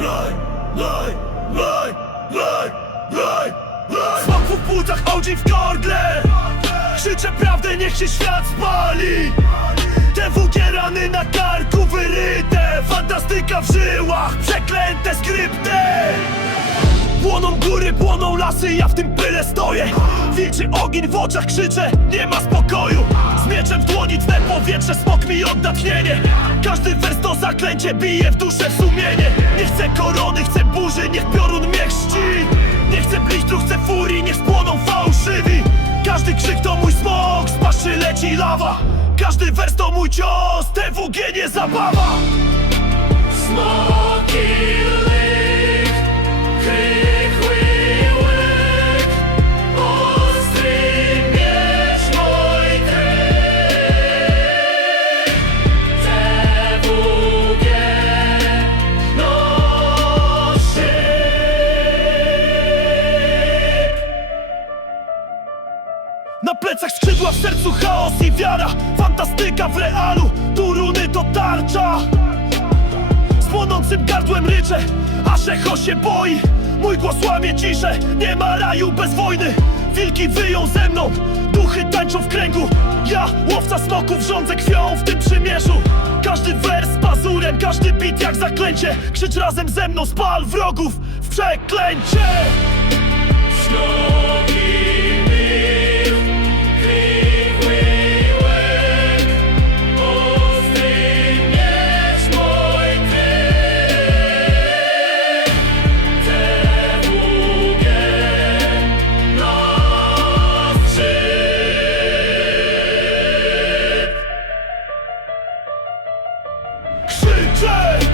Broń, broń, Smaku w płucach, ołdzi w gardle. Krzyczę prawdę, niech się świat spali. Te włókie rany na karku wyryte. Fantastyka w żyłach, przeklęte skrypty góry, płoną lasy, ja w tym pyle stoję. Wilczy ogień w oczach, krzyczę, nie ma spokoju. Z mieczem w dłoni tnę powietrze, smok mi odda tchnienie. Każdy wers to zaklęcie, bije w duszę w sumienie. Nie chcę korony, chcę burzy, niech piorun mnie chrzci. Nie chcę blichtru, chcę furii, niech spłoną fałszywi. Każdy krzyk to mój smok, z paszczy leci lawa. Każdy wers to mój cios, TWG nie zabawa. Smoki plecach skrzydła, w sercu chaos i wiara. Fantastyka w realu, tu runy to tarcza. Z płonącym gardłem ryczę, aż echo się boi. Mój głos łamie ciszę, nie ma raju bez wojny. Wilki wyją ze mną, duchy tańczą w kręgu. Ja, łowca smoków, rządzę krwią w tym przymierzu. Każdy wers pazurem, każdy bit jak zaklęcie. Krzycz razem ze mną, spal wrogów w przeklęcie Say!